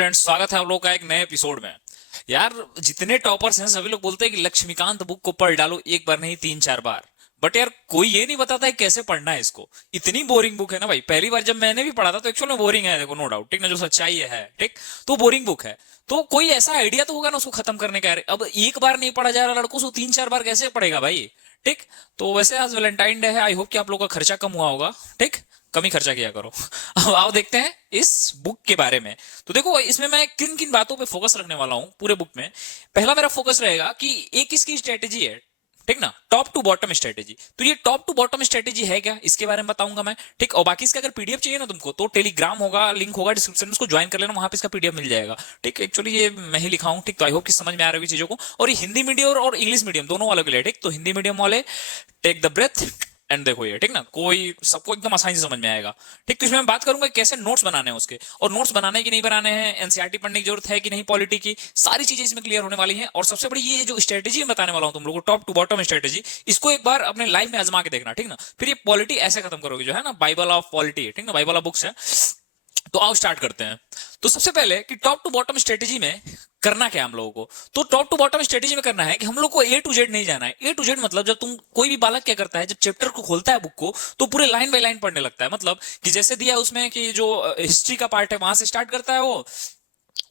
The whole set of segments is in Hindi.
फ्रेंड्स, स्वागत है आप लोगों का एक नए एपिसोड में। यार, जितने टॉपर्स हैं सभी लोग बोलते हैं कि लक्ष्मीकांत बुक को पढ़ डालो, एक बार नहीं 3-4 बार। बट यार, कोई ये नहीं बताता है कैसे पढ़ना है इसको। इतनी बोरिंग बुक है ना भाई। पहली बार जब मैंने भी पढ़ा था तो एक्चुअली में बोरिंग है, देखो, नो डाउट, ठीक ना, जो सच्चाई है, ठीक। तो बोरिंग बुक है। तो कोई ऐसा आइडिया तो होगा ना उसको खत्म करने का। यार, अब एक बार नहीं पढ़ा जा रहा लड़कों से, 3-4 बार कैसे पढ़ेगा भाई। ठीक। तो वैसे आज वैलेंटाइन डे है, आई होप कि आप लोगों का खर्चा कम हुआ होगा। ठीक। कम ही खर्चा किया करो। अब आओ देखते हैं इस बुक के बारे में। तो देखो, इसमें मैं किन किन बातों पे फोकस रखने वाला हूं पूरे बुक में। पहला मेरा फोकस रहेगा कि एक इसकी स्ट्रेटेजी है, ठीक ना, टॉप टू बॉटम स्ट्रेटेजी। तो ये टॉप टू बॉटम स्ट्रेटेजी है क्या, इसके बारे में बताऊंगा मैं। ठीक। और बाकी इसका अगर पीडीएफ चाहिए ना तुमको, तो टेलीग्राम होगा, लिंक होगा डिस्क्रिप्शन में, उसको ज्वाइन कर लेना, वहां पे इसका पीडीएफ मिल जाएगा। ठीक। एक्चुअली ये मैं ही लिखा हूं, ठीक। तो आई होप कि समझ में आ रही होगी चीजों को। और ये हिंदी मीडियम और इंग्लिश मीडियम दोनों वालों के लिए, ठीक। तो हिंदी मीडियम वाले टेक द ब्रेथ एंड देखो ये, ठीक ना, कोई सबको एकदम आसानी से समझ में आएगा। ठीक। तो इसमें मैं बात करूंगा कैसे नोट्स बनाने हैं उसके, और नोट्स बनाने की नहीं बनाने हैं, एनसीईआरटी पढ़ने की जरूरत है कि नहीं, पॉलिटी की सारी चीजें इसमें क्लियर होने वाली हैं। और सबसे बड़ी ये जो स्ट्रेटेजी बताने वाला हूं तुम लोगों को, टॉप टू बॉटम स्ट्रेटेजी, इसको एक बार अपने लाइफ में आजमा के देखना, ठीक ना। फिर ये पॉलिटी ऐसे खत्म करोगे, जो है ना, बाइबल ऑफ पॉलिटी, ठीक ना, बाइबल ऑफ बुक्स है। तो आओ स्टार्ट करते हैं। तो सबसे पहले कि टॉप टू बॉटम स्ट्रेटेजी में करना क्या है हम लोगों को। तो टॉप टू बॉटम स्ट्रेटेजी में करना है कि हम लोग को ए टू जेड नहीं जाना है। ए टू जेड मतलब, जब तुम कोई भी बालक क्या करता है, जब चैप्टर को खोलता है बुक को, तो पूरे लाइन बाय लाइन पढ़ने लगता है। मतलब कि जैसे दिया है उसमें कि जो हिस्ट्री का पार्ट है वहां से स्टार्ट करता है वो,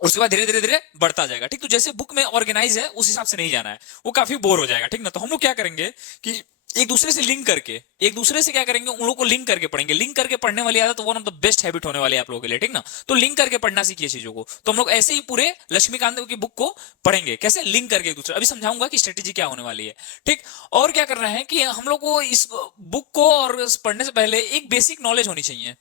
उसके बाद धीरे धीरे धीरे बढ़ता जाएगा। ठीक। तो जैसे बुक में ऑर्गेनाइज है उस हिसाब से नहीं जाना है, वो काफी बोर हो जाएगा। ठीक ना। तो हम लोग क्या करेंगे कि एक दूसरे से लिंक करके, एक दूसरे से क्या करेंगे, उन लोगों को लिंक करके पढ़ेंगे। लिंक करके पढ़ने वाली आदत तो one of the best habit होने वाली है आप लोगों के लिए, ठीक ना। तो लिंक करके पढ़ना सीखिए चीजों को। तो हम लोग ऐसे ही पूरे लक्ष्मीकांत की बुक को पढ़ेंगे, कैसे लिंक करके एक दूसरे। अभी समझाऊंगा कि स्ट्रेटेजी क्या होने वाली है। ठीक। और क्या करना है कि हम लोग को इस बुक को और पढ़ने से पहले एक बेसिक नॉलेज होनी चाहिए।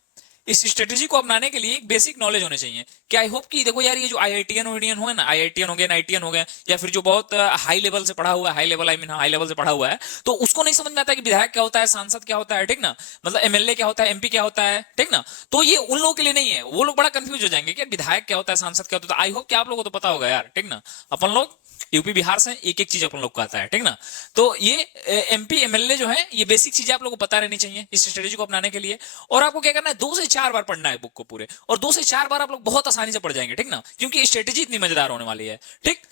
इस स्ट्रेटेजी को अपनाने के लिए एक बेसिक नॉलेज होने चाहिए। कि आई होप कि देखो यार, ये जो आईआईटीएन ओईटीएन हुआ ना, आईआईटीएन हो गया, नाईटीएन हो गया, या फिर जो बहुत हाई लेवल से पढ़ा हुआ है, high level I mean high level से पढ़ा हुआ है, तो उसको नहीं समझ में आता कि विधायक क्या होता है, सांसद क्या होता है, ठीक ना, मतलब एमएलए क्या होता है, एमपी क्या होता है, ठीक ना। तो ये उन लोगों के लिए नहीं है, वो लोग बड़ा कंफ्यूज हो जाएंगे कि विधायक क्या होता है, सांसद क्या होता है। आई होप कि आप लोगों को तो पता होगा यार, ठीक ना। अपन लोग यूपी बिहार से एक एक चीज अपन लोग को आता है, ठीक ना। तो ये एमपी एमएलए जो है, ये बेसिक चीजें आप लोगों को पता रहनी चाहिए इस स्ट्रेटेजी को अपनाने के लिए। और आपको क्या करना है, 2 से 4 बार पढ़ना है बुक को पूरे, और 2 से 4 बार आप लोग बहुत आसानी से पढ़ जाएंगे, ठीक ना, क्योंकि स्ट्रेटेजी इतनी मजेदार होने वाली है। ठीक।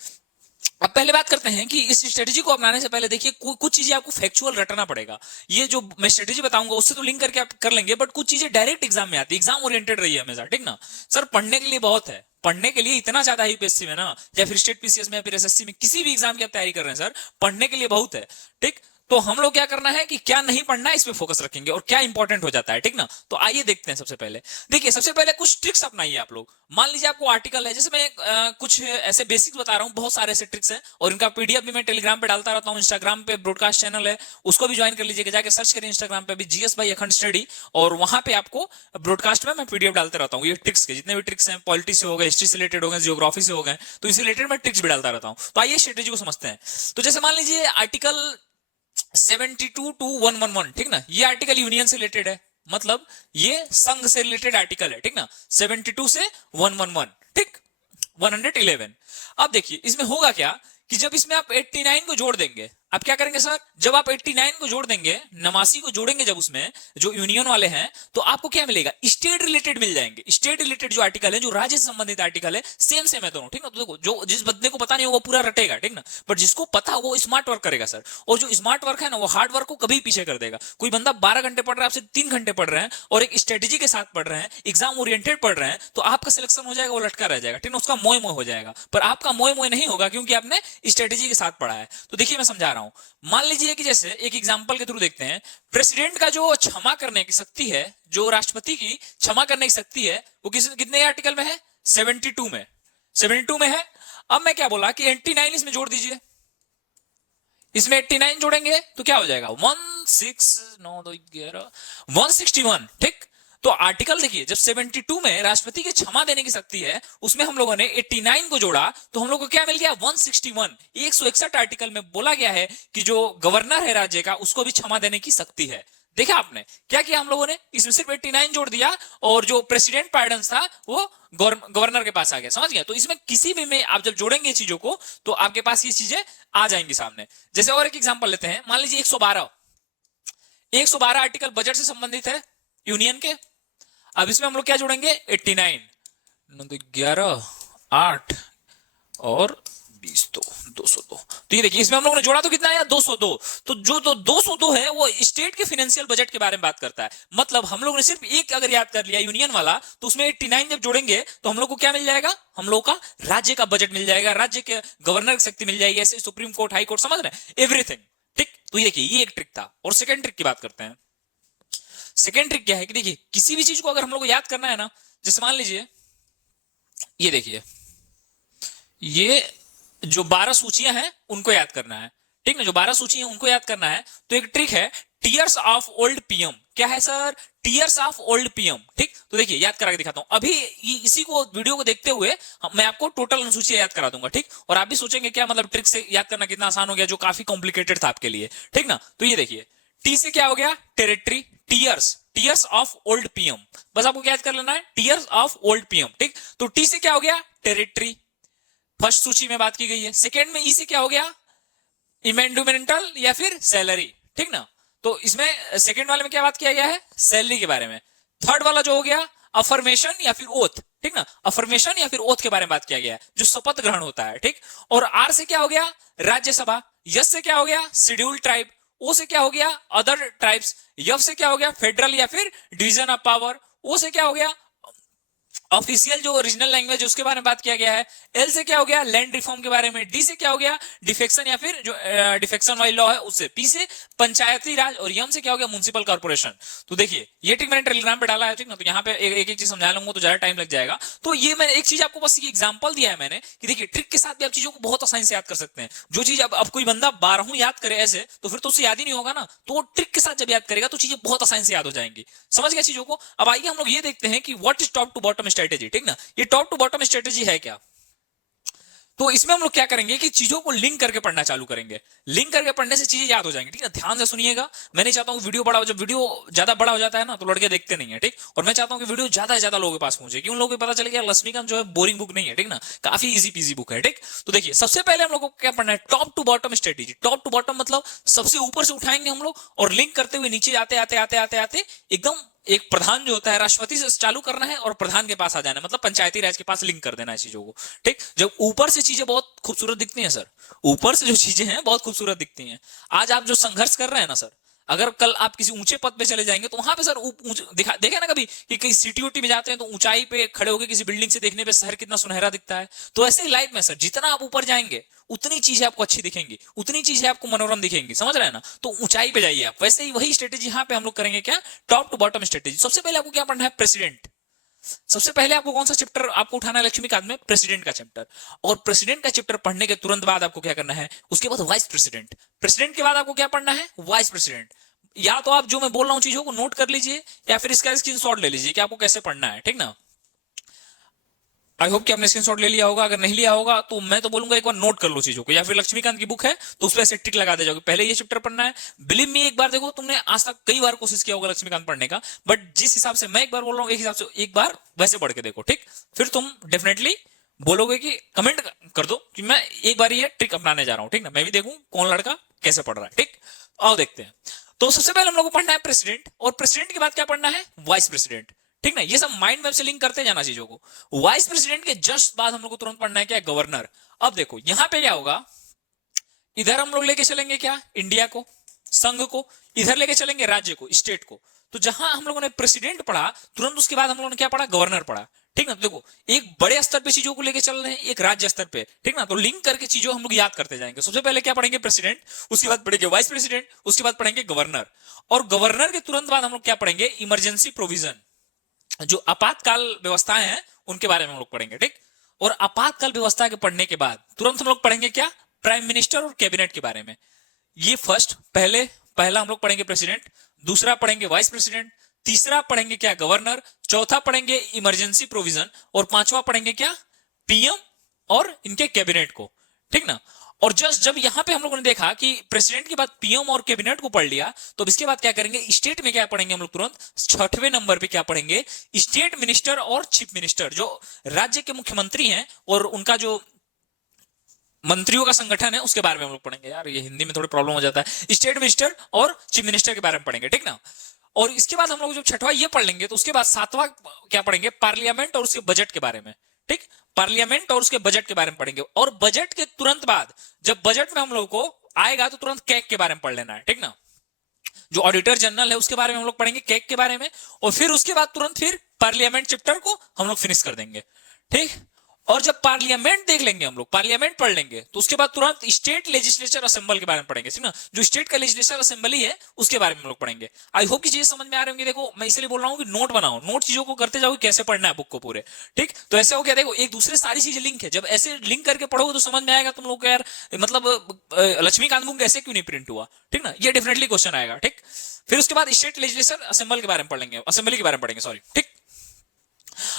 अब पहले बात करते हैं कि इस स्ट्रेटेजी को अपनाने से पहले देखिए, कुछ चीजें आपको फैक्चुअल रटना पड़ेगा। ये जो मैं स्ट्रेटेजी बताऊंगा उससे तो लिंक करके आप कर लेंगे, बट कुछ चीजें डायरेक्ट एग्जाम में आती है। एग्जाम ओरिएंटेड रही है हमेशा, ठीक ना। सर, पढ़ने के लिए बहुत है, पढ़ने के लिए इतना ज्यादा है यूपीएससी में ना, या फिर स्टेट पीसीएस में, या फिर एसएससी में, किसी भी एग्जाम की आप तैयारी कर रहे हैं सर, पढ़ने के लिए बहुत है। ठीक। तो हम लोग क्या करना है कि क्या नहीं पढ़ना है इस पे फोकस रखेंगे, और क्या इंपॉर्टेंट हो जाता है, ठीक ना। तो आइए देखते हैं। सबसे पहले देखिए, सबसे पहले कुछ ट्रिक्स अपनाइए आप लोग। मान लीजिए आपको आर्टिकल है, जैसे मैं कुछ ऐसे बेसिक्स बता रहा हूँ, बहुत सारे ऐसे ट्रिक्स हैं, और इनका पीडीएफ भी मैं टेलीग्राम पे डालता रहता हूँ। इंस्टाग्राम पे ब्रॉडकास्ट चैनल है, उसको भी ज्वाइन कर लीजिएगा, जाके सर्च करिए इंस्टाग्राम पे भी जीएस बाई अखंड स्टडी, और वहां पे आपको ब्रॉडकास्ट में मैं पीडीएफ डालते रहता हूँ। ये ट्रिक्स के जितने भी ट्रिक्स हैं, पॉलिटी से हो गए, हिस्ट्री से रिलेटेड हो गए, जियोग्राफी से हो गए, तो इसी रिलेटेड मैं ट्रिक्स भी डालता रहता हूँ। तो आइए स्ट्रेटेजी को समझते हैं। तो जैसे मान लीजिए आर्टिकल 72 to 111, ठीक ना, ये आर्टिकल यूनियन से रिलेटेड है, मतलब ये संघ से रिलेटेड आर्टिकल है, ठीक ना। 72 से 111, ठीक, 111। अब देखिए इसमें होगा क्या कि जब इसमें आप 89 को जोड़ देंगे, आप क्या करेंगे सर, जब आप 89 को जोड़ देंगे, नवासी को जोड़ेंगे जब उसमें, जो यूनियन वाले हैं, तो आपको क्या मिलेगा, स्टेट रिलेटेड मिल जाएंगे। स्टेट रिलेटेड जो आर्टिकल है, जो राज्य से संबंधित आर्टिकल है, सेम सेम है दोनों, ठीक ना। तो देखो, जो जिस बंदे को पता नहीं होगा पूरा रटेगा, ठीक ना, पर जिसको पता वो स्मार्ट वर्क करेगा सर। और जो स्मार्ट वर्क है ना, वो हार्ड वर्क को कभी पीछे कर देगा। कोई बंदा 12 घंटे पढ़ रहा है, आपसे 3 घंटे पढ़ रहे हैं, और एक स्ट्रेटेजी के साथ पढ़ रहे हैं, एग्जाम ओरिएंटेड पढ़ रहे हैं, तो आपका सिलेक्शन हो जाएगा, वो लटका रह जाएगा, ठीक ना, उसका मोय मोय हो जाएगा। पर आपका मोय मोय नहीं होगा, क्योंकि आपने स्ट्रेटेजी के साथ पढ़ा है। तो देखिए मैं समझा रहा हूं। मान लीजिए कि जैसे एक एग्जांपल के थ्रू देखते हैं, प्रेसिडेंट का जो क्षमा करने की शक्ति है, जो राष्ट्रपति की क्षमा करने की शक्ति है, वो कितने आर्टिकल में है, 72 में, 72 में है। अब मैं क्या बोला कि 89 इसमें जोड़ दीजिए, इसमें 89 जोड़ेंगे तो क्या हो जाएगा, 161, ठीक। तो आर्टिकल देखिए, जब 72 में राष्ट्रपति की क्षमा देने की शक्ति है, उसमें हम लोगों ने 89 को जोड़ा, तो हम लोग को क्या मिल गया, 161। 161 आर्टिकल में बोला गया है कि जो गवर्नर है राज्य का, उसको भी क्षमा देने की शक्ति है। देखा आपने क्या किया, हम लोगों ने इसमें सिर्फ 89 जोड़ दिया, और जो प्रेसिडेंट पार्डन था वो गवर्नर के पास आ गया, समझ गया। तो इसमें किसी भी में आप जब जोड़ेंगे चीजों को, तो आपके पास ये चीजें आ जाएंगी सामने। जैसे और एक एग्जांपल लेते हैं, मान लीजिए 112, 112 आर्टिकल बजट से संबंधित है यूनियन के। अब इसमें हम लोग क्या जोड़ेंगे, 89, 11, 8 और 20 तो 202। तो ये देखिए इसमें हम लोगों ने जोड़ा तो कितना आया 202। तो जो तो 202 है वो स्टेट के फाइनेंशियल बजट के बारे में बात करता है। मतलब हम लोगों ने सिर्फ एक अगर याद कर लिया यूनियन वाला, तो उसमें 89 जब जोड़ेंगे तो हम लोग को क्या मिल जाएगा, हम लोग का राज्य का बजट मिल जाएगा, राज्य के गवर्नर की शक्ति मिल जाएगी, ऐसे सुप्रीम कोर्ट, हाई कोर्ट, समझ रहे हैं, एवरीथिंग। ठीक, तो ये देखिए ये एक ट्रिक था। और सेकंड ट्रिक की बात करते हैं। सेकंड ट्रिक क्या है कि देखिए किसी भी चीज को अगर हम लोग को याद करना है ना, जैसे मान लीजिए ये देखिए, ये जो 12 सूचियां हैं उनको याद करना है, ठीक ना, जो 12 सूची हैं उनको याद करना है। तो एक ट्रिक है टीयर्स ऑफ ओल्ड पीएम। क्या है sir? Tears of old PM. ठीक, तो देखिए याद करा के दिखाता हूं अभी इसी को वीडियो को देखते हुए मैं आपको टोटल अनुसूची याद करा दूंगा। ठीक, और आप भी सोचेंगे क्या मतलब ट्रिक से याद करना कितना आसान हो गया, जो काफी कॉम्प्लिकेटेड था आपके लिए। ठीक ना, तो ये देखिए टी से क्या हो गया, territory, tears, tears of old PM, बस आपको क्या याद कर लेना है, टीयर्स ऑफ ओल्ड पीएम। ठीक, तो टी से क्या हो गया, टेरिटरी, फर्स्ट सूची में बात की गई है। सेकेंड में ई से क्या हो गया, इमेंडुमेंटल या फिर सैलरी। ठीक ना, तो इसमें सेकेंड वाले में क्या बात किया गया है, सैलरी के बारे में। थर्ड वाला जो हो गया अफर्मेशन या फिर ओथ। ठीक ना, अफर्मेशन या फिर ओथ के बारे में बात किया गया है, जो शपथ ग्रहण होता है। ठीक, और आर से क्या हो गया, राज्यसभा, यस से क्या हो गया, शेड्यूल्ड ट्राइब, ओ से क्या हो गया, अदर ट्राइब्स, यफ से क्या हो गया, फेडरल या फिर डिवीजन ऑफ पावर, ओ से क्या हो गया, ऑफिशियल जो ओरिजिनल लैंग्वेज उसके बारे में बात किया गया है। एल से क्या हो गया, लैंड रिफॉर्म के बारे में। डी से क्या हो गया, डिफेक्शन या फिर जो डिफेक्शन वाली लॉ है उससे। पी से पंचायती राज, और यम से क्या हो गया, म्युनिसिपल कॉर्पोरेशन। तो देखिए ये ट्रिक मैंने टेलीग्राम पे डाला है, ठीक ना, तो यहाँ पे एक एक चीज समझा लूंगा तो ज्यादा टाइम लग जाएगा। तो ये मैं एक चीज आपको बस एग्जाम्पल दिया है मैंने कि देखिए ट्रिक के साथ भी आप चीजों को बहुत आसानी से याद कर सकते हैं। जो चीज अब कोई बंदा 12 याद करे ऐसे तो फिर तो उसे याद ही नहीं होगा ना, तो ट्रिक के साथ जब याद करेगा तो चीजें बहुत आसानी से याद हो जाएंगी। समझ गया चीजों को। अब आइए हम लोग ये देखते हैं कि what is top to bottom strategy. ठीक ना, ये टॉप टू बॉटम स्ट्रेटेजी है क्या। तो इसमें हम लोग क्या करेंगे कि चीजों को लिंक करके पढ़ना चालू करेंगे। लिंक करके पढ़ने से चीजें याद हो जाएंगी। ठीक है, ध्यान से सुनिएगा। मैं नहीं चाहता हूं वीडियो बड़ा हो, जब वीडियो ज्यादा बड़ा हो जाता है ना तो लड़के देखते नहीं है। ठीक, और मैं चाहता हूं कि वीडियो ज्यादा से ज्यादा लोगों के पास पहुंचे, कि उन लोगों को पता चले कि लक्ष्मीकांत जो है बोरिंग बुक नहीं है। ठीक ना, काफी इजी पीजी बुक है। ठीक, तो देखिए सबसे पहले हम लोग को क्या पढ़ना है, top to bottom strategy. Top to bottom मतलब सबसे ऊपर से उठाएंगे हम लोग और लिंक करते हुए नीचे आते आते आते आते आते एकदम एक प्रधान जो होता है राष्ट्रपति से चालू करना है और प्रधान के पास आ जाना है, मतलब पंचायती राज के पास लिंक कर देना है चीजों को। ठीक, जब ऊपर से चीजें बहुत खूबसूरत दिखती हैं सर, ऊपर से जो चीजें हैं बहुत खूबसूरत दिखती हैं। आज आप जो संघर्ष कर रहे हैं ना सर, अगर कल आप किसी ऊंचे पद पे चले जाएंगे तो वहां पे सर देखे ना कभी कि कहीं सिटी उटी में जाते हैं तो ऊंचाई पे खड़े होकर किसी बिल्डिंग से देखने पे शहर कितना सुनहरा दिखता है। तो ऐसे ही लाइफ में सर जितना आप ऊपर जाएंगे उतनी चीजें आपको अच्छी दिखेंगी, उतनी चीजें आपको मनोरम दिखेंगी। समझ रहे हैं ना, तो ऊंचाई पे जाइए आप। वैसे ही वही स्ट्रेटेजी यहाँ पे हम लोग करेंगे, क्या, टॉप टू बॉटम स्ट्रेटेजी। सबसे पहले आपको क्या पढ़ना है, प्रेसिडेंट। सबसे पहले आपको कौन सा चैप्टर आपको उठाना है लक्ष्मीकांत में, प्रेसिडेंट का चैप्टर। और प्रेसिडेंट का चैप्टर पढ़ने के तुरंत बाद आपको क्या करना है, उसके बाद वाइस प्रेसिडेंट। प्रेसिडेंट के बाद आपको क्या पढ़ना है, वाइस प्रेसिडेंट। या तो आप जो मैं बोल रहा हूं चीजों को नोट कर लीजिए या फिर इसका स्क्रीनशॉट ले लीजिए कि आपको कैसे पढ़ना है। ठीक ना, आई होप कि आपने स्क्रीनशॉट ले लिया होगा। अगर नहीं लिया होगा तो मैं तो बोलूंगा एक बार नोट कर लो चीजों को, या फिर लक्ष्मीकांत की बुक है तो उस पर ऐसे टिक लगा दे जाओगे, पहले ये चैप्टर पढ़ना है। बिलीव मी, एक बार देखो, तुमने आज तक कई बार कोशिश किया होगा लक्ष्मीकांत पढ़ने का, बट जिस हिसाब से मैं एक बार बोल रहा हूँ एक हिसाब से एक बार वैसे पढ़ के देखो। ठीक, फिर तुम डेफिनेटली बोलोगे कि कमेंट कर दो कि मैं एक बार ये ट्रिक अपनाने जा रहा हूँ। ठीक ना, मैं भी देखूं कौन लड़का कैसे पढ़ रहा है। ठीक, आओ देखते हैं। तो सबसे पहले हम लोग को पढ़ना है प्रेसिडेंट, और प्रेसिडेंट के बाद क्या पढ़ना है, वाइस प्रेसिडेंट। ठीक ना, ये सब माइंड मैप से लिंक करते जाना चीजों को। वाइस प्रेसिडेंट के जस्ट बाद हम लोग को तुरंत पढ़ना है क्या, गवर्नर। अब देखो यहां पे क्या होगा, इधर हम लोग लेके चलेंगे क्या, इंडिया को, संघ को, इधर लेके चलेंगे राज्य को, स्टेट को। तो जहां हम लोगों ने प्रेसिडेंट पढ़ा तुरंत उसके बाद हम लोगों ने क्या पढ़ा, गवर्नर पढ़ा। ठीक ना, तो देखो एक बड़े स्तर पे चीजों को लेके चल रहे हैं, एक राज्य स्तर पे। ठीक ना, तो लिंक करके चीजों हम लोग याद करते जाएंगे। सबसे पहले क्या पढ़ेंगे, प्रेसिडेंट, उसके बाद पढ़ेंगे वाइस प्रेसिडेंट, उसके बाद पढ़ेंगे गवर्नर, और गवर्नर के तुरंत बाद हम लोग क्या पढ़ेंगे, इमरजेंसी प्रोविजन, जो आपातकाल व्यवस्थाएं हैं उनके बारे में हम लोग पढ़ेंगे। ठीक, और आपातकाल व्यवस्था के पढ़ने के बाद तुरंत हम लोग पढ़ेंगे क्या, प्राइम मिनिस्टर और कैबिनेट के बारे में। ये फर्स्ट पहला हम लोग पढ़ेंगे प्रेसिडेंट, दूसरा पढ़ेंगे वाइस प्रेसिडेंट, तीसरा पढ़ेंगे क्या, गवर्नर, चौथा पढ़ेंगे इमरजेंसी प्रोविजन, और पांचवा पढ़ेंगे क्या, पीएम और इनके कैबिनेट को। ठीक ना, और जस्ट जब यहां पे हम लोगों ने देखा कि प्रेसिडेंट के बाद पीएम और कैबिनेट को पढ़ लिया, तो इसके बाद क्या करेंगे, स्टेट में क्या पढ़ेंगे हम लोग तुरंत, छठवें नंबर पे क्या पढ़ेंगे, स्टेट मिनिस्टर और चीफ मिनिस्टर, जो राज्य के मुख्यमंत्री हैं और उनका जो मंत्रियों का संगठन है उसके बारे में हम लोग पढ़ेंगे। यार ये हिंदी में थोड़ी प्रॉब्लम हो जाता है, स्टेट मिनिस्टर और चीफ मिनिस्टर के बारे में पढ़ेंगे। ठीक ना, और इसके बाद हम लोग जब छठवां ये पढ़ लेंगे तो उसके बाद सातवां क्या पढ़ेंगे, पार्लियामेंट और उसके बजट के बारे में। ठीक, पार्लियामेंट और उसके बजट के बारे में पढ़ेंगे, और बजट के तुरंत बाद जब बजट में हम लोग को आएगा तो तुरंत कैग के बारे में पढ़ लेना है, ठीक ना। जो ऑडिटर जनरल है उसके बारे में हम लोग पढ़ेंगे, कैग के बारे में, और फिर उसके बाद तुरंत फिर पार्लियामेंट चैप्टर को हम लोग फिनिश कर देंगे, ठीक। और जब पार्लियामेंट देख लेंगे हम लोग, पार्लियामेंट पढ़ लेंगे, तो उसके बाद तुरंत स्टेट लेजिस्लेचर असेंबल के बारे में पढ़ेंगे, ठीक ना। जो स्टेट का लेजिस्लेचर असेंबली है उसके बारे में हम लोग पढ़ेंगे। आई होप कि चीजें समझ में आ रही होंगी। देखो मैं इसलिए बोल रहा हूँ कि नोट बनाओ, नोट चीजों को करते जाओ, कैसे पढ़ना है बुक को पूरे, ठीक। तो ऐसे हो गया, देखो एक दूसरे सारी चीजें लिंक है, जब ऐसे लिंक करके पढ़ोगे तो समझ में आएगा तुम लोग को यार, मतलब लक्ष्मीकांत बुक ऐसे क्यों नहीं प्रिंट हुआ, ठीक ना। ये डेफिनेटली क्वेश्चन आएगा, ठीक। फिर उसके बाद स्टेट लेजिस्लेचर असेंबल के बारे में पढ़ेंगे, असेंबली के बारे में पढ़ेंगे, सॉरी, ठीक।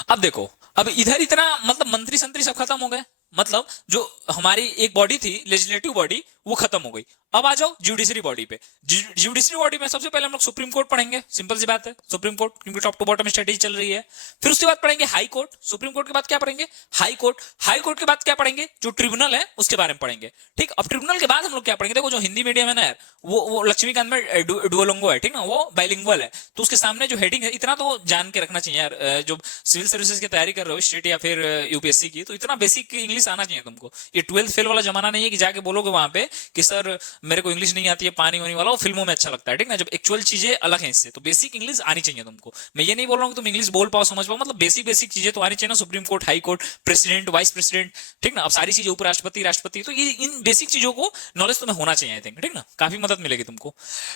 अब देखो, अब इधर इतना मतलब मंत्री संत्री सब खत्म हो गए, मतलब जो हमारी एक बॉडी थी लेजिस्लेटिव बॉडी वो खत्म हो गई। अब आ जाओ जुडिशरी बॉडी पे। जुडिशरी बॉडी में सबसे पहले हम लोग सुप्रीम कोर्ट पढ़ेंगे, सिंपल सी बात है, सुप्रीम कोर्ट, क्योंकि टॉप टू बॉटम स्ट्रेटेजी चल रही है। फिर उसके बाद पढ़ेंगे हाई कोर्ट, सुप्रीम कोर्ट के बाद क्या पढ़ेंगे, हाई कोर्ट। हाई कोर्ट के बाद क्या पढ़ेंगे, जो ट्रिब्यूनल है उसके बारे में पढ़ेंगे, ठीक। अब ट्रिब्यूनल के बाद हम लोग क्या पढ़ेंगे, देखो जो हिंदी मीडियम है ना यार, वो लक्ष्मीकांत में डुओलोंगो है, ठीक ना, वो बाइलिंगुअल है, तो उसके सामने जो हेडिंग है इतना तो जान के रखना चाहिए यार। जो सिविल सर्विसेज की तैयारी कर रहे हो स्टेट या फिर यूपीएससी की, तो इतना बेसिक इंग्लिश आना चाहिए तुमको। ये 12th फेल वाला जमाना नहीं है कि जाके बोलोगे वहां पे कि सर मेरे को इंग्लिश नहीं आती है, पानी वानी वाला, वो फिल्मों में अच्छा लगता है, ठीक ना। जब एक्चुअल चीजें अलग हैं इससे, तो बेसिक इंग्लिश आनी चाहिए तुमको। मैं ये नहीं बोल रहा हूँ कि तुम इंग्लिश बोल पाओ, समझ पाओ, मतलब बेसिक बेसिक चीजें तो आनी चाहिए ना। Supreme court, high court, president, vice president, ठीक ना। अब सारी चीजें, उपराष्ट्रपति, राष्ट्रपति, तो ये इन बेसिक चीजों को नॉलेज तुम्हें होना चाहिए, आई थिंक, ठीक ना, काफी मदद मिलेगी तुमको।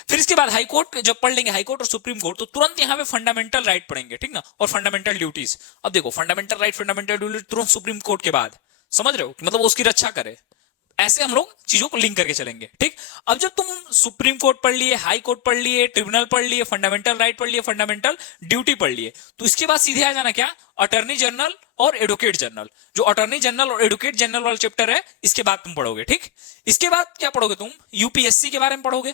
फिर इसके बाद हाई कोर्ट जब पढ़ लेंगे, हाई कोर्ट और सुप्रीम कोर्ट, तो तुरंत यहाँ पे फंडामेंटल राइट पढ़ेंगे, ठीक ना, और फंडामेंटल ड्यूटीज। अब देखो फंडामेंटल राइट, फंडामेंटल ड्यूटीज तुरंत सुप्रीम कोर्ट के बाद, समझ रहे हो, मतलब उसकी रक्षा करे। ऐसे हम लोग चीजों को लिंक करके चलेंगे, ठीक। अब जब तुम सुप्रीम कोर्ट पढ़ लिए, हाई कोर्ट पढ़ लिए, ट्रिब्यूनल पढ़ लिए, फंडामेंटल राइट पढ़ लिए, फंडामेंटल ड्यूटी पढ़ लिए, तो इसके बाद सीधे आ जाना क्या, अटॉर्नी जनरल और एडवोकेट जनरल। जो अटॉर्नी जनरल और एडवोकेट जनरल वाला चैप्टर है इसके बाद तुम पढ़ोगे, ठीक। इसके बाद क्या पढ़ोगे तुम, यूपीएससी के बारे में पढ़ोगे।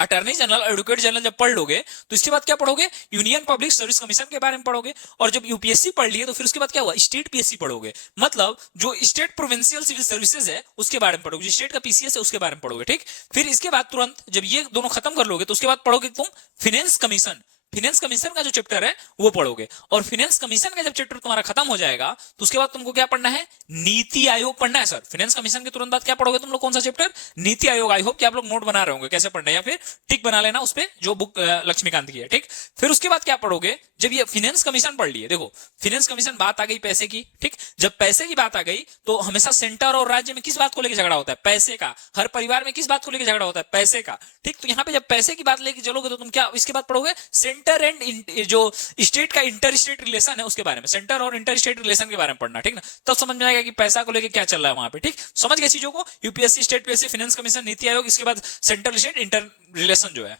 अटॉर्नी जनरल, एडवोकेट जनरल जब पढ़ लोगे तो इसके बाद क्या पढ़ोगे, यूनियन पब्लिक सर्विस कमीशन के बारे में पढ़ोगे। और जब यूपीएससी पढ़ लिए तो फिर उसके बाद क्या हुआ, स्टेट पीएससी पढ़ोगे, मतलब जो स्टेट प्रोविंशियल सिविल सर्विसेज है उसके बारे में पढ़ोगे, जो स्टेट का पीसीएस है उसके बारे में पढ़ोगे, ठीक। फिर इसके बाद तुरंत जब ये दोनों खत्म कर लोगे तो उसके बाद पढ़ोगे तुम फिनेंस कमीशन। फिनेंस कमीशन का जो चैप्टर है वो पढ़ोगे, और फिनेंस कमीशन का जब चैप्टर तुम्हारा खत्म हो जाएगा तो उसके बाद तुमको क्या पढ़ना है, नीति आयोग पढ़ना है। सर फिनेंस कमीशन के तुरंत बाद क्या पढ़ोगे तुम लोग, कौन सा chapter, NITI Aayog. I hope कि आप लोग नोट बना रहे होंगे कैसे पढ़ना है, या फिर टिक बना लेना उस पे जो बुक लक्ष्मीकांत की है, ठीक। फिर उसके बाद क्या पढ़ोगे, जब ये फिनेंस कमीशन पढ़ लिए, देखो फिनेंस कमीशन, बात आ गई पैसे की, ठीक। जब पैसे की बात आ गई तो हमेशा सेंटर और राज्य में किस बात को लेकर झगड़ा होता है, पैसे का। हर परिवार में किस बात को लेकर झगड़ा होता है, पैसे का, ठीक। तो यहाँ पे जब पैसे की बात लेके चलोगे तो तुम क्या इसके बाद पढ़ोगे, सेंटर एंड जो स्टेट का इंटर स्टेट रिलेशन है उसके बारे में, सेंटर और इंटर स्टेट रिलेशन के बारे में पढ़ना, ठीक ना। तब समझ में आएगा कि पैसा को लेके क्या चल रहा है वहां पे, ठीक। समझ गए चीजों को, UPSC, state PSC, finance commission, NITI Aayog, इसके बाद सेंट्रल स्टेट इंटर रिलेशन जो है।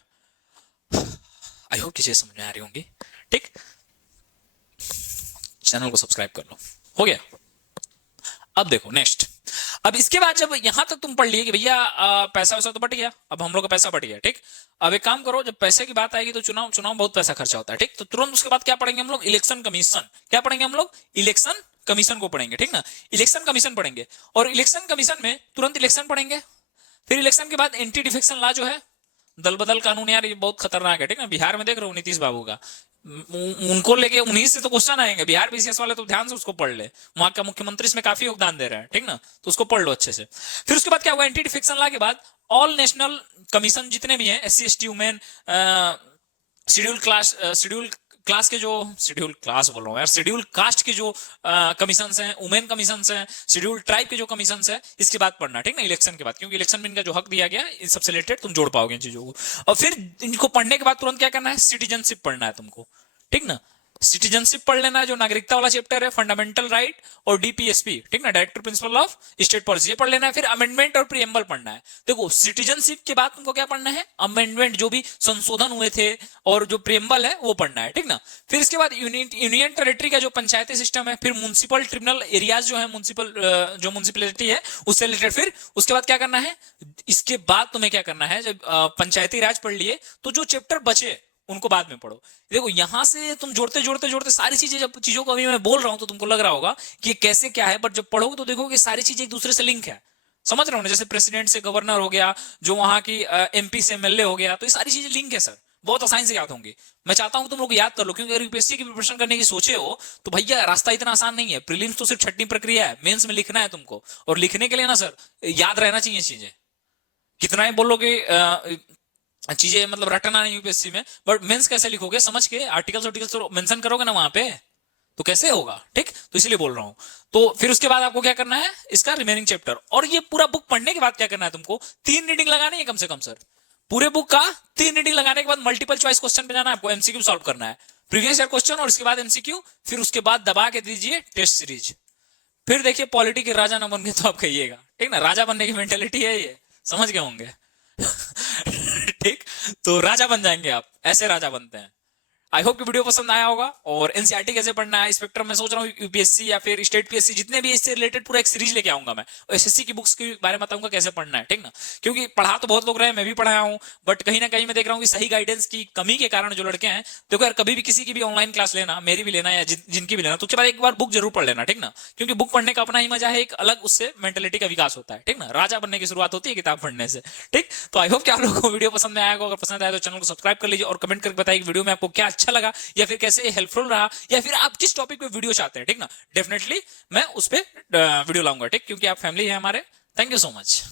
आई होप चीजें समझ में आ रही होंगी, ठीक। चैनल को सब्सक्राइब कर लो, हो गया। अब देखो नेक्स्ट, अब इसके बाद जब यहां तक तुम पढ़ लिए कि भैया पैसा वैसा तो बट गया, अब हम लोग का पैसा बट गया, ठीक। अब एक काम करो, जब पैसे की बात आएगी तो चुनाव चुनाव बहुत पैसा खर्चा होता है, ठीक। तो तुरंत उसके बाद क्या पढ़ेंगे हम लोग, इलेक्शन कमीशन। क्या पढ़ेंगे हम लोग, इलेक्शन कमीशन को पढ़ेंगे, ठीक ना। इलेक्शन कमीशन पढ़ेंगे, और इलेक्शन कमीशन में तुरंत इलेक्शन पढ़ेंगे। फिर इलेक्शन के बाद एंटी डिफेक्शन लॉ जो है, दल बदल कानून, यार ये बहुत खतरनाक है, ठीक ना। बिहार में देख रहे हो नीतीश बाबू का, उनको लेके उन्हीं से तो क्वेश्चन आएंगे, बिहार बीसीएस वाले तो ध्यान से उसको पढ़ ले, वहां का मुख्यमंत्री इसमें काफी योगदान दे रहा है, ठीक ना, तो उसको पढ़ लो अच्छे से। फिर उसके बाद क्या हुआ, एंटी डिफेक्शन लॉ के बाद ऑल नेशनल कमीशन जितने भी हैं, SC ST women, schedule class के जो, शेड्यूल क्लास बोल रहा हूँ यार, शेड्यूल कास्ट के जो कमीशन हैं, वुमेन कमीशन हैं, शेड्यूल ट्राइब के जो कमीशन है, इसके बाद पढ़ना, ठीक ना, इलेक्शन के बाद, क्योंकि इलेक्शन में इनका जो हक दिया गया इन सबसे रिलेटेड तुम जोड़ पाओगे इन चीजों को। और फिर इनको पढ़ने के बाद तुरंत क्या करना है, सिटीजनशिप पढ़ना है तुमको, ठीक ना। सिटीजनशिप पढ़ लेना है, जो नागरिकता वाला चैप्टर है, फंडामेंटल राइट और डीपीएसपी, ठीक ना, director principle of state policy, ये पढ़ लेना है। फिर अमेंडमेंट और प्रीएम्बल पढ़ना है। देखो सिटीजनशिप के बाद तुमको क्या पढ़ना है, अमेंडमेंट, जो भी संशोधन हुए थे, और जो प्रीएम्बल है वो पढ़ना है, ठीक ना। फिर इसके बाद यूनियन टेरिटरी का जो पंचायती सिस्टम है, फिर म्युनिसिपल ट्रिब्यूनल एरियाज जो है, म्युनिसिपल जो म्युनिसिपैलिटी है उससे रिलेटेड। फिर उसके बाद क्या करना है, इसके बाद तुम्हें क्या करना है, जब पंचायती राज पढ़ लिए तो जो चैप्टर बचे उनको बाद में पढ़ो। देखो यहां से तुम जोड़ते जोड़ते जोड़ते सारी चीजें, जब चीजों को अभी मैं बोल रहा हूं तो तुमको लग रहा होगा कि ये कैसे क्या है, बट जब पढ़ोगे तो देखोगे सारी चीजें एक दूसरे से लिंक है, समझ रहे हो ना। जैसे प्रेसिडेंट से गवर्नर हो गया, जो वहां की एमपी से एमएलए हो गया, तो ये सारी चीजें लिंक है सर। बहुत आसानी से याद होंगे। मैं चाहता हूं तुम लोग याद कर लो, क्योंकि अगर यूपीएससी की प्रिपरेशन करने की सोचे हो तो भैया रास्ता इतना आसान नहीं है। प्रीलिम्स तो सिर्फ छठवीं प्रक्रिया है, मेंस में लिखना है तुमको, और लिखने के लिए ना सर याद रहना चाहिए चीजें। कितना ही बोलोगे चीजें मतलब रटना नहीं यूपीएससी में, बट मेंस कैसे लिखोगे समझ के, आर्टिकल्स आर्टिकल्स तो मेंशन करोगे ना वहां पे, तो कैसे होगा, ठीक। तो इसलिए बोल रहा हूं। तो फिर उसके बाद आपको क्या करना है, इसका रिमेनिंग चैप्टर, और ये पूरा बुक पढ़ने के बाद क्या करना है तुमको, 3 रीडिंग लगानी है कम से कम सर। पूरे बुक का 3 रीडिंग लगाने के बाद मल्टीपल चॉइस क्वेश्चन पे जाना है आपको, एमसीक्यू सॉल्व करना है, प्रीवियस ईयर क्वेश्चन और इसके बाद एमसीक्यू, फिर उसके बाद दबा के दीजिए टेस्ट सीरीज। फिर देखिए पॉलिटी के राजा ना बन गए तो आप कहिएगा, ठीक ना, राजा बनने की मेंटेलिटी है ये, समझ गए होंगे। ठीक, तो राजा बन जाएंगे आप, ऐसे राजा बनते हैं। आई होप कि वीडियो पसंद आया होगा। और एनसीईआरटी कैसे पढ़ना है, स्पेक्ट्रम में सोच रहा हूँ यूपीएससी या फिर स्टेट पीएससी जितने भी इससे रिलेटेड पूरा एक सीरीज लेके आऊंगा मैं, और एसएससी की बुक्स के बारे में बताऊंगा कैसे पढ़ना है, ठीक ना। क्योंकि पढ़ा तो बहुत लोग रहे हैं, मैं भी पढ़ाया हूँ, बट कहीं ना कहीं मैं देख रहा हूँ कि सही गाइडेंस की कमी के कारण जो लड़के हैं, देखो यार कभी भी किसी की भी ऑनलाइन क्लास लेना, मेरी भी लेना या जिनकी भी लेना, तो उसके बाद एक बार बुक जरूर पढ़ लेना, ठीक ना। क्योंकि बुक पढ़ने का अपना ही मजा है, एक अलग उससे मेंटेलिटी का विकास होता है, ठीक ना। राजा बनने की शुरुआत होती है किताब पढ़ने से, ठीक। तो आई होप कि आप लोगों को वीडियो पसंद आया होगा। अगर पसंद आया तो चैनल को सब्सक्राइब कर लीजिए और कमेंट करके बताइए कि वीडियो में आपको क्या अच्छा लगा, या फिर कैसे हेल्पफुल रहा, या फिर आप किस टॉपिक पे वीडियो चाहते हैं, ठीक ना। डेफिनेटली मैं उस पर वीडियो लाऊंगा, ठीक, क्योंकि आप फैमिली है हमारे। Thank you so much.